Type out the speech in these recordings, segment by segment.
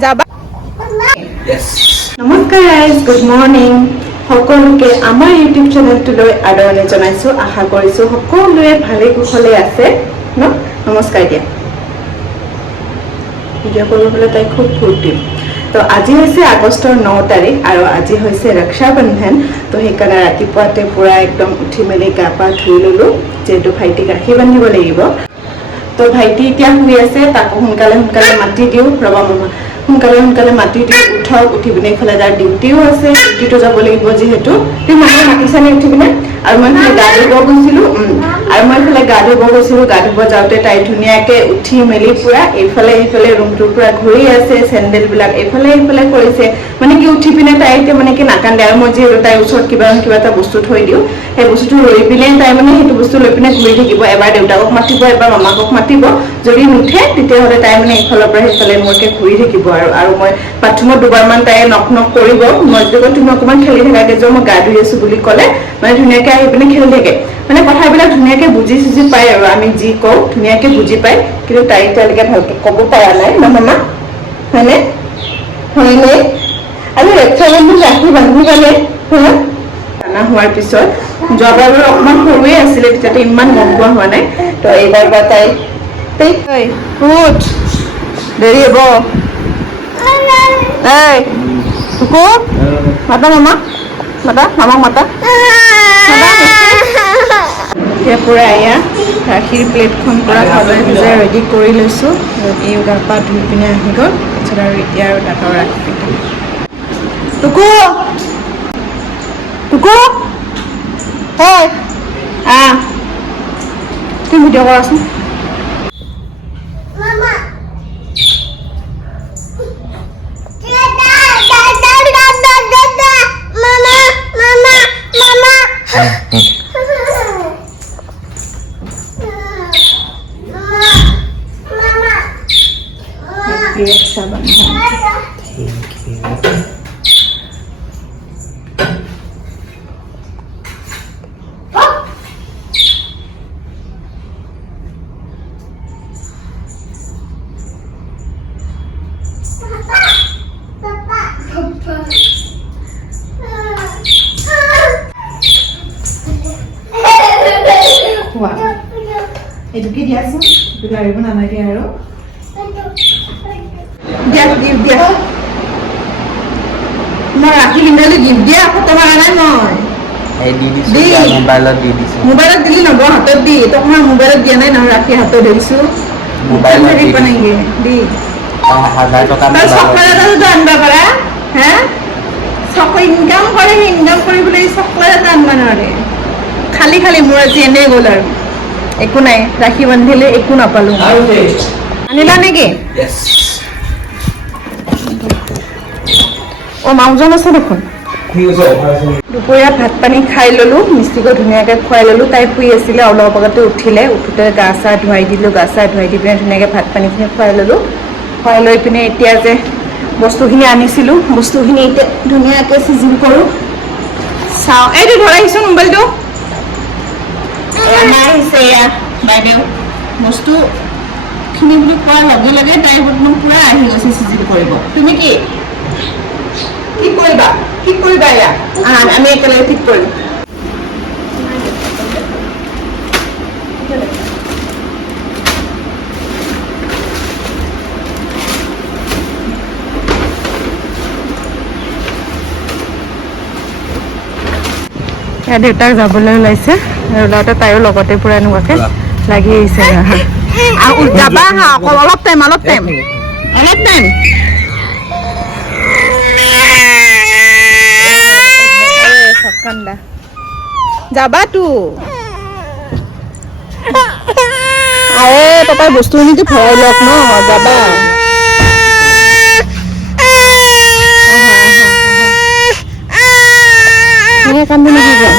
যাবা নমস্কাৰ guys good morning সকলোকে আমাৰ ইউটিউব চেনেলটোলৈ আদৰণি জনাইছো আশা কৰিছো সকলোৱে ভালে কুশলে আছে ন নমস্কাৰ দিয়া ভিডিঅ' কৰিবলৈ তাই খুব ফূৰ্তি তো আজি হৈছে আগষ্টৰ 9 তাৰিখ আৰু আজি হৈছে ৰক্ষা বন্ধন তো সেইকাৰণে ৰাতিপুৱাতে পুৰা একদম উঠি মেলি গা পা ধুই ললো যেহেতু ভাইটিক ৰাখি বান্ধিব লাগিব তো ভাইটি এতিয়া শুই আছে তাকো সোনকালে মাতি দিওঁ ৰবা মামা সোনকালে মাতি দিওঁ উঠক উঠি পিনে এইফালে তাৰ ডিউটিও আছে ডিউটিটো যাব লাগিব যিহেতু তুমি মানুহে মাতিছানে উঠি পিনে আৰু মই গা ধুব গৈছিলোঁ গা ধুব যাওঁতে তাই ধুনীয়াকৈ উঠি মেলি পুৰা এইফালে ৰুমটোৰ পৰা ঘূৰি আছে চেণ্ডেলবিলাক এইফালে কৰিছে মানে কি উঠি পিনে তাই এতিয়া মানে কি নাকান্দে আৰু মই যিহেতু তাইৰ ওচৰত কিবা এটা বস্তু থৈ দিওঁ সেই বস্তুটো লৈ পিনে তাই মানে সেইটো বস্তু লৈ পিনে ঘূৰি থাকিব এবাৰ দেউতাকক মাতিব এবাৰ মামাকক মাতিব যদি নুঠে তেতিয়াহ'লে তাই মানে এইফালৰ পৰা সেইফালে মোৰকে ঘূৰি থাকিব আৰু মই বাথৰুমত দুবাৰমান তাই নক কৰিব মই যদি তুমি অকণমান খেলি থাকাকৈ যে মই গা ধুই আছোঁ বুলি ক'লে মানে ধুনীয়াকৈ আহি পিনে খেলি থাকে মানে কথাবিলাক ধুনীয়াকৈ বুজি পায় আৰু আমি যি কওঁ ধুনীয়াকৈ বুজি পায় কিন্তু তাই এতিয়ালৈকে ভালকৈ ক'ব পৰা নাই ন মামা হয়নে আৰু ৰক্ষা বন্ধন ৰাখি বান্ধিবানে জানা হোৱাৰ পিছত যোৱাবাৰ বাৰু অকণমান সৰুৱে আছিলে তেতিয়াতো ইমান গম পোৱা হোৱা নাই তো এইবাৰ বা তাই উঠ দেৰি হ'ব এই কুকু মাতা মামাক মাতা এতিয়া পূৰা এয়া গাখীৰ প্লেটখন পূৰা সজাই ৰেডি কৰি লৈছোঁ এই গা পা ধুই পিনে আহি গ'ল তাৰপিছত আৰু এতিয়া আৰু তাক ৰাখি পিনে টুকু তুমি ভিডিঅ' কৰাচোন रक्षा बंधन এইটো কি দিয়াচোন লাৰিব নালাগে আৰু দিয়া মই ৰাখি পিন্ধালি গিফ্ট দিয়া ফটো মাৰা নাই মই মোবাইলত দিলি নব হাতত দি তোক মই মোবাইলত দিয়া নাই নহয় ৰাখি হাতত ধৰিছো আনবা পাৰা হে ইনকাম কৰিবলৈ চকলেট এটা আনবা নোৱাৰে খালি মোৰ আজি এনেই গ'ল আৰু একো নাই ৰাখি বান্ধিলে একো নাপালো আনিলা নেকি মাউজন আছে দেখোন দুপৰীয়া ভাত পানী খাই ললো মিষ্টিকো ধুনীয়াকৈ খুৱাই ললো তাই শুই আছিলে অলপ আগতে উঠিলে উঠোতে গা চা ধুৱাই দিলোঁ গা চা ধুৱাই দি পিনে ধুনীয়াকৈ ভাত পানীখিনি খুৱাই ললো খুৱাই লৈ পিনে এতিয়া যে বস্তুখিনি আনিছিলোঁ বস্তুখিনি এতিয়া ধুনীয়াকৈ চিজিল কৰোঁ চাওঁ এইটো ধৰাইছোঁ মোবাইলটো আহিছে এয়া বাইদেউ বস্তুখিনি বুলি কোৱাৰ লগে লগে তাই বৰ্তমান পূৰা আহি গৈছে চিজিল কৰিব তুমি কি কৰিবা এয়া আমি একেলগে ঠিক কৰিম দেউতাক যাবলৈ ওলাইছে ওলাওঁতে তাইৰো লগতে পূৰা এনেকুৱাকৈ লাগি আহিছে যাবা হা অকল অলপ টাইম কান্দা যাবাতো আৰে পাপাই বস্তুখিনিতো ভৰাই লওক ন যাবা কান্দি নিদিবা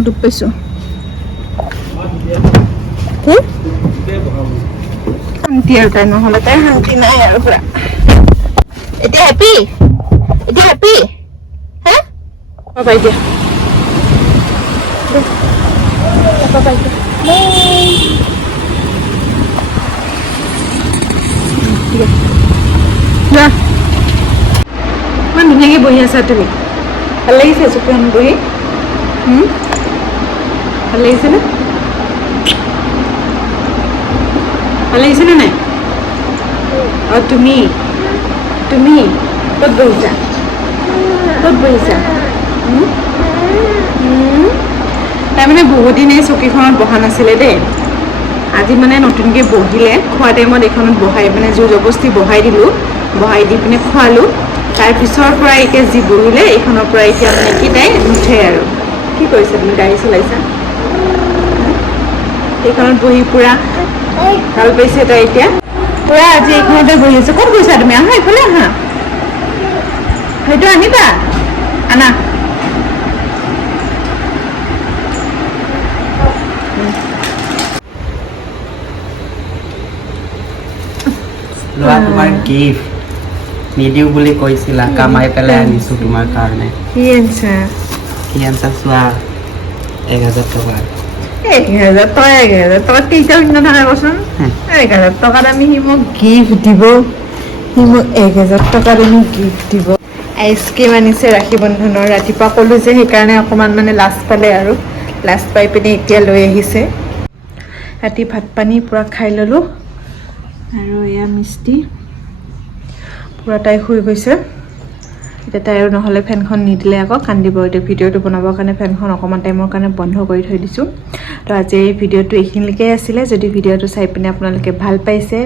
দুখ পাইছো শান্তি আৰু তাই নহ'লে তাই শান্তি নাই আৰু পুৰা এতিয়া হেপী হে পাপাই দিয়া যা ইমান ধুনীয়াকৈ বহি আছা তুমি ভাল লাগিছে চকীখন বহি ভাল লাগিছেনে ভাল লাগিছেনে নাই অঁ তুমি তুমি ক'ত বহিছা তাই মানে বহুত দিন এই চকীখনত বহা নাছিলে দেই আজি মানে নতুনকৈ বহিলে খোৱা টাইমত এইখনত বহাই মানে জোৰ জবস্তি বহাই দিলোঁ বহাই দি পিনে খোৱালোঁ তাৰপিছৰ পৰা এতিয়া যি বহিলে এইখনৰ পৰা এতিয়া মানে কি তাই নুঠে আৰু কি কৰিছা তুমি গাড়ী চলাইছা এইখনত বহি পূৰা ভাল পাইছে তাই এতিয়া পূৰা আজি এইখনতে বহি আছে ক'ত গৈছা তুমি আহা এইফালে আহা সেইটো আনিবা আনা লোৱা তোমাৰ গিফ্ট নিদিও বুলি কৈছিলা কামাই পেলাই আনিছো তোমাৰ কাৰণে কি আনছা কি আনছা চোৱা 1000 টকা 1000 টকা কেইটা অন্য থাকে কচোন 1000 টকাত আমি সি মোক গিফ্ট দিব সি মোক 1000 টকাত আমি গিফ্ট দিব আইচক্ৰীম আনিছে ৰাখী বন্ধনৰ ৰাতিপুৱা ক'লোঁ যে সেইকাৰণে অকণমান মানে লাজ পালে আৰু লাজ পাই পিনে এতিয়া লৈ আহিছে ৰাতি ভাত পানী পূৰা খাই ল'লোঁ আৰু এয়া মিষ্টি পূৰা তাই শুই গৈছে এতিয়া তাই আৰু নহ'লে ফেনখন নিদিলে আকৌ কান্দিব এতিয়া ভিডিঅ'টো বনাবৰ কাৰণে ফেনখন অকণমান টাইমৰ কাৰণে বন্ধ কৰি থৈ দিছোঁ তো আজি এই ভিডিঅ'টো এইখিনিলৈকে আছিলে যদি ভিডিঅ'টো চাই পিনে আপোনালোকে ভাল পাইছে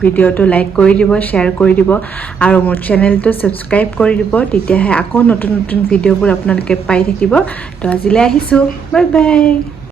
ভিডিঅ'টো লাইক কৰি দিব শ্বেয়াৰ কৰি দিব আৰু মোৰ চেনেলটো ছাবস্ক্ৰাইব কৰি দিব তেতিয়াহে আকৌ নতুন নতুন ভিডিঅ'বোৰ আপোনালোকে পাই থাকিব তো আজিলৈ আহিছোঁ বাই বাই